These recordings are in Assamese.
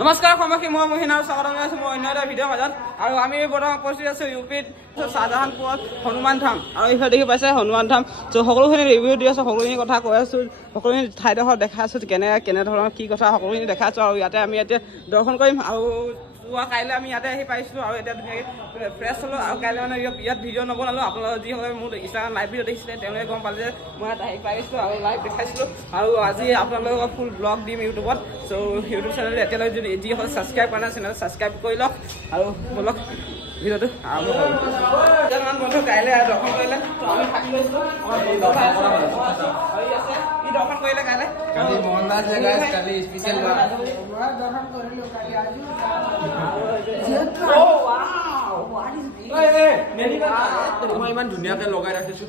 নমস্কাৰ সময় মই মহিনাৰ স্বাগতম জনাইছো মই অন্য এটা ভিডিঅ'ৰ মাজত আৰু আমি বৰ্তমান উপস্থিত আছো ইউপিত শাহজাহানপুৰত হনুমান ধাম আৰু এইফালে দেখি পাইছে হনুমান ধাম সকলোখিনি ৰিভিউ দি আছো সকলোখিনি কথা কৈ আছো সকলোখিনি ঠাইডোখৰ দেখাই আছো কেনেধৰণৰ কি কথা সকলোখিনি দেখাই আছো আৰু ইয়াতে আমি এতিয়া দৰ্শন কৰিম আৰু কাইলৈ আমি ইয়াতে আহি পাইছিলোঁ আৰু এতিয়া ধুনীয়াকৈ ফ্ৰেছ হ'লোঁ আৰু কাইলৈ মানে ইয়াত ভিডিঅ' নবনালোঁ আপোনালোকে যিসকলে মোৰ ইনষ্টাগ্ৰাম লাইভ ভিডিঅ' দেখিছিলে তেওঁলোকে গম পালে যে মই ইয়াত আহি পাইছিলোঁ আৰু লাইভ দেখাইছিলোঁ আৰু আজি আপোনালোকক ফুল ব্লগ দিম ইউটিউবত চ' ইউটিউব চেনেল এতিয়ালৈকে যদি যিসকলে ছাবস্ক্ৰাইব কৰা নাই চেনেল ছাবস্ক্ৰাইব কৰি লওক আৰু বলক ভিডিঅ'টো আৰম্ভ কৰিম কেইটামান বন্ধু কাইলৈ দৰ্শন কৰিলে আমি থাকি লৈছোঁ দৰ্শন কৰিলে কাইলৈ কালি স্পেচিয়েল দৰ্শন কৰিলোঁ কালি আজি ইমান ধুনীয়াকে লগাই ৰাখিছো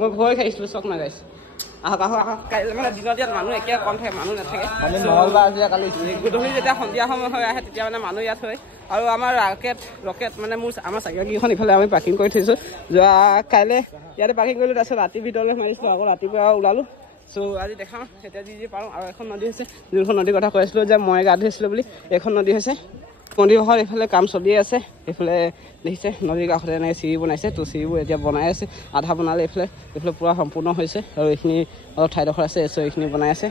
মই ভয় খাইছিলো চক নাগাইছো কাইলৈ মানে দিনত ইয়াত মানুহ একে কম থাকে মানুহ নাথাকে গধূলি যেতিয়া সন্ধিয়া সময় হৈ আহে তেতিয়া মানে মানুহ ইয়াত হয় আৰু আমাৰ ৰকেট মানে আমাৰ চাইকেলকেইখন ইফালে আমি পাৰ্কিং কৰি থৈছোঁ যোৱা কাইলৈ ইয়াতে পাৰ্কিং কৰিলোঁ তাৰপিছত ৰাতি ভিতৰলৈ মাৰিছিলোঁ আকৌ ৰাতিপুৱা ওলালোঁ চ' আজি দেখাওঁ এতিয়া যি পাৰোঁ আৰু এখন নদী হৈছে যোনখন নদীৰ কথা কৈ আছিলোঁ যে মই গা ধুইছিলোঁ বুলি এইখন নদী হৈছে মন্দিৰভাগত এইফালে কাম চলিয়ে আছে এইফালে দেখিছে নদীৰ কাষতে এনেকৈ চিৰি বনাইছে তো চিৰিবোৰ এতিয়া বনাই আছে আধা বনালে এইফালে পূৰা সম্পূৰ্ণ হৈছে আৰু এইখিনি অলপ ঠাইডোখৰ আছে চ' এইখিনি বনাই আছে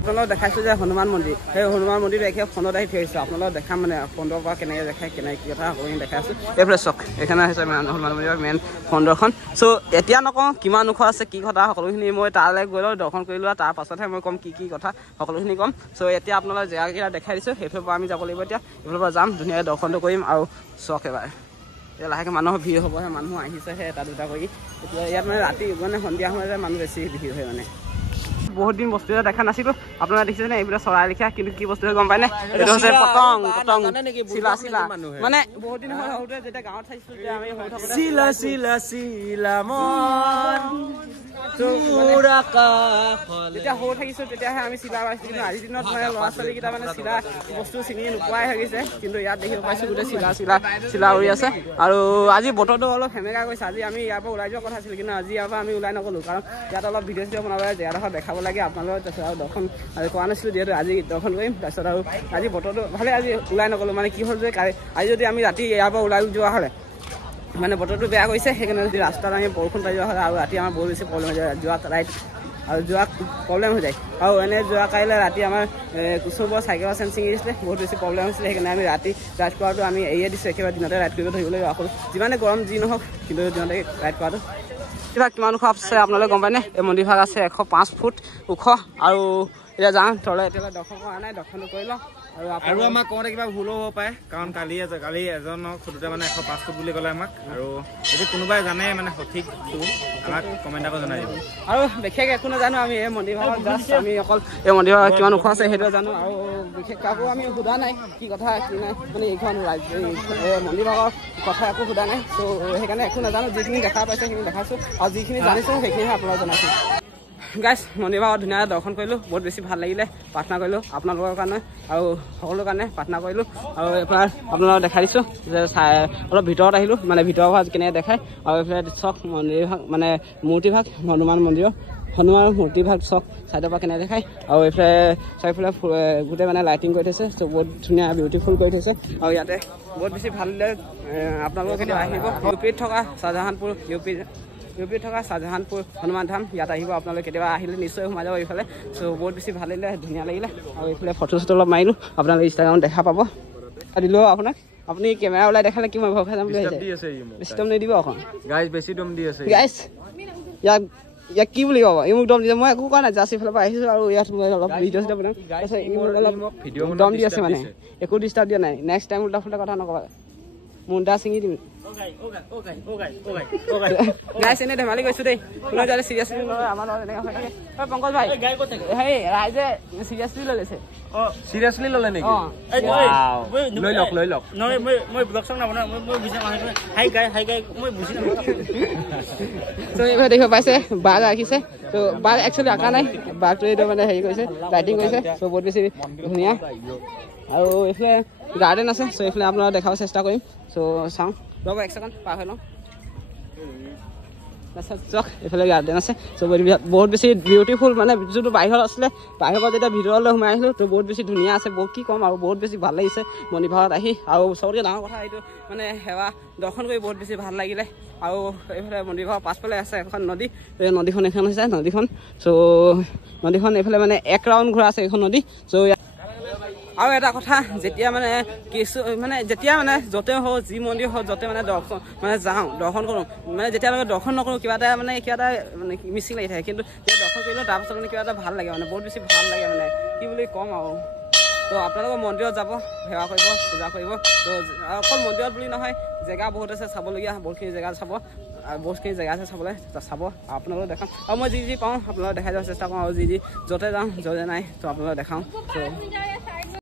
আপোনালোকক দেখাইছোঁ যে হনুমান মন্দিৰ সেই হনুমান মন্দিৰটো একে ফোনত আহি থৈ আহিছোঁ আপোনালোকক দেখাম মানে ফোনৰ পৰা কেনেকৈ দেখায় কেনেকৈ কি কথা সকলোখিনি দেখাই আছোঁ এইফালে চক এইখানে হৈছে হনুমান মন্দিৰৰ মেইন ফোনদৰ্শন চ' এতিয়া নকওঁ কিমান ওখ আছে কি কথা সকলোখিনি মই তালৈ গৈ লওঁ দৰ্শন কৰি লোৱা তাৰ পাছতহে মই ক'ম কি কথা সকলোখিনি ক'ম চ' এতিয়া আপোনালোক জেগাকেইটা দেখাই দিছোঁ সেইফালৰ পৰা আমি যাব লাগিব এতিয়া এইফালৰ পৰা যাম ধুনীয়াকৈ দৰ্শনটো কৰিম আৰু চক এবাৰ এতিয়া লাহেকৈ মানুহৰ ভিৰ হ'বহে মানুহ আহিছেহে এটা দুটা কৰি এতিয়া ইয়াত মানে ৰাতি মানে সন্ধিয়া সময়তে মানুহ বেছি ভিৰ হয় মানে বহুত দিন বস্তু এটা দেখা নাছিলোঁ আপোনালোকে দেখিছেনে এইবিলাক চৰাই লিখা কিন্তু কি বস্তু গম পায়নে এইটো হৈছে পতং চিলা চিলা মানে বহুত দিন হৈ সৰুতে যেতিয়া গাঁৱত থাকিছিলোঁ তেতিয়া আমি চিলা চিলা চিলা যেতিয়া সৰু থাকিছোঁ তেতিয়াহে আমি চিলা পাইছোঁ কিন্তু আজিৰ দিনত মানে ল'ৰা ছোৱালীকেইটা মানে চিলা বস্তু চিনি নোপোৱাই হৈ গৈছে কিন্তু ইয়াত দেখিব পাইছোঁ গোটেই চিলা উৰি আছে আৰু আজি বতৰটো অলপ সেমেকা গৈছে আজি আমি ইয়াৰ পৰা ওলাই যোৱা কথা আছিল কিন্তু আজি ইয়াৰ পৰা আমি ওলাই নগ'লোঁ কাৰণ ইয়াত অলপ ভিডিঅ' চিডিঅ' বনাবলৈ জেগাডোখৰ দেখাব লাগে আপোনালোকৰ তাৰপিছত আৰু দৰ্শন কৰা নাছিলোঁ যিহেতু আজি দৰ্শন কৰিম তাৰপিছত আৰু আজি বতৰটো ভালে আজি ওলাই নগ'লোঁ মানে কি হ'ল যে আজি যদি আমি ৰাতি ইয়াৰ পৰা ওলাই যোৱা হ'লে মানে বতৰটো বেয়া কৰিছে সেইকাৰণে যদি ৰাস্তাত আমি বৰষুণ পাই যোৱা হ'লে আৰু ৰাতি আমাৰ বহুত বেছি প্ৰব্লেম হৈ যায় যোৱা ৰাইড আৰু যোৱা প্ৰব্লেম হৈ যায় আৰু এনে যোৱা কাইলৈ ৰাতি আমাৰ কুচুৰবৰ চাইকেল চেন ছিঙি দিছিলে বহুত বেছি প্ৰব্লেম হৈছিলে সেইকাৰণে আমি ৰাতি ৰাইড কৰাটো আমি এৰিয়ে দিছোঁ একেবাৰে দিনতে ৰাইড কৰিব ধৰিব লাগিব আকৌ যিমানে গৰম যি নহওক কিন্তু দিনতে ৰাইড কৰাটো এইভাগ কিমান ওখ আছে আপোনালোকে গম পায়নে এই মন্দিৰভাগ আছে 105 ফুট ওখ আৰু এতিয়া যাওঁ তলে এতিয়ালৈ দৰ্শন কৰা নাই দৰ্শনটো কৰি লওঁ আৰু আমাক কওঁতে কিবা ভুলো হ'ব পাৰে কাৰণ কালি এজনক সোধোতে মানে 105 ফুট বুলি ক'লে আমাক আৰু যদি কোনোবাই জানে মানে সঠিকটো আমাক কমেণ্ট আকৌ জনাই দিব আৰু বিশেষ একো নাজানো আমি এই মন্দিৰভাগত জাষ্ট আমি অকল এই মন্দিৰভাগ কিমান ওখ আছে সেইটো জানো আৰু বিশেষ কাকো আমি সোধা নাই কি কথা কি নাই মানে এইখন মন্দিৰভাগৰ কথা একো সোধা নাই ত' সেইকাৰণে একো নাজানো যিখিনি দেখা পাইছে সেইখিনি দেখাইছোঁ আৰু যিখিনি জানিছোঁ সেইখিনিহে আপোনালোকক জনাইছোঁ গাইছ মন্দিৰভাগত ধুনীয়াকৈ দৰ্শন কৰিলোঁ বহুত বেছি ভাল লাগিলে প্ৰাৰ্থনা কৰিলোঁ আপোনালোকৰ কাৰণে আৰু সকলোৰ কাৰণে প্ৰাৰ্থনা কৰিলোঁ আৰু এইফালে আপোনালোকক দেখাই দিছোঁ যে অলপ ভিতৰত আহিলোঁ মানে ভিতৰৰ ভাগ কেনেকৈ দেখায় আৰু এইফালে চক মন্দিৰভাগ মানে মূৰ্তিভাগ হনুমান মূৰ্তিভাগ চক চাইডৰ পৰা কেনেকৈ দেখায় আৰু এইফালে চাৰিফালে গোটেই মানে লাইটিং কৰি থৈছে চ' বহুত ধুনীয়া বিউটিফুল কৰি থৈছে আৰু ইয়াতে বহুত বেছি ভাল লাগিলে আপোনালোকে কেতিয়াবা আহিব ইউপিত থকা শাহজাহানপুৰ হনুমান ধাম ইয়াত আহিব আপোনালোকে কেতিয়াবা আহিলে নিশ্চয় সোমাই যাব এইফালে চ' বহুত বেছি ভাল লাগিলে ধুনীয়া লাগিলে আৰু এইফালে ফটো চটো অলপ মাৰিলোঁ আপোনালোকে ইনষ্টাগ্ৰামত দেখা পাব দিলোঁ আপোনাক আপুনি কেমেৰা ওলাই দেখালে কি মই ভয় খাই যাম বুলি বেছি দম নিদিব অকণ বেছি দম দি আছে ইয়াক কি বুলি ক'ব ই মোক দম দিছে মই একো কোৱা নাই জাষ্ট এইফালৰ পৰা আহিছোঁ আৰু ইয়াত মই অলপ ভিডিঅ' চিডিঅ' বনাম অলপ দম দি আছে মানে একো ডিষ্টাৰ্ব দিয়া নাই নেক্সট টাইম উল্টা ফুল্টা কথা নক'বা মুণ্ডা ছিঙি দিম গাইছ এনে ধেমালি কৈছোঁ দেই কোনো যাতে চিৰিয়াছলি নলয় আমাৰ লগত এনেকৈ হৈ থাকে পংকজ ভাই হেৰি ৰাইজে চিৰিয়াছলি লৈ লৈছে চিৰিয়াছলি ল'লে নেকি লৈ লওক মই ব্লগ চং নবনাওঁ মই বুজি ত' এইবাৰ দেখিব পাইছে বাঘ ৰাখিছে ত' বাঘ একচুৱেলি আঁকা নাই বাঘটো এইটো মানে হেৰি কৰিছে লাইটিং কৰিছে চ' বহুত বেছি ধুনীয়া আৰু এইফালে গাৰ্ডেন আছে চ' এইফালে আপোনালোকক দেখাব চেষ্টা কৰিম চ' চাওঁ ৰ'ব এক ছেকেণ্ড পাৰ হৈ লওঁ তাৰপিছত চাওক এইফালে গাৰ্ডেন আছে চ' বহুত বেছি বিউটিফুল মানে যোনটো বাহিৰত আছিলে বাহিৰৰ পৰা যেতিয়া ভিতৰলৈ সোমাই আহিলোঁ তো বহুত বেছি ধুনীয়া আছে বহুত কি ক'ম আৰু বহুত বেছি ভাল লাগিছে মন্দিৰভাগত আহি আৰু চবতকৈ ডাঙৰ কথা এইটো মানে সেৱা দৰ্শন কৰি বহুত বেছি ভাল লাগিলে আৰু এইফালে মন্দিৰভাগৰ পাছফালে আছে এখন নদী এই নদীখন এখন হৈছে নদীখন চ' নদীখন এইফালে মানে এক ৰাউণ্ড ঘূৰা আছে এইখন নদী চ' আৰু এটা কথা যেতিয়া মানে কিছু মানে যেতিয়া মানে য'তে হওক যি মন্দিৰ হওক য'তে মানে দৰ্শন মানে যাওঁ দৰ্শন কৰোঁ মানে যেতিয়ালৈকে দৰ্শন নকৰোঁ কিবা এটা মানে মিচিং লাগি থাকে কিন্তু যেতিয়া দৰ্শন কৰিলেও তাৰপাছত মানে কিবা এটা ভাল লাগে মানে বহুত বেছি ভাল লাগে মানে কি বুলি ক'ম আৰু তো আপোনালোকৰ মন্দিৰত যাব সেৱা কৰিব পূজা কৰিব তো অকল মন্দিৰত বুলি নহয় জেগা বহুত আছে চাবলগীয়া বহুতখিনি জেগা চাব বহুতখিনি জেগা আছে চাবলৈ চাব আপোনালোকক দেখাম আৰু মই যি পাওঁ আপোনালোকক দেখাই যোৱাৰ চেষ্টা কৰোঁ আৰু যি য'তে যাওঁ য'তে নাই তো আপোনালোকক দেখাওঁ তো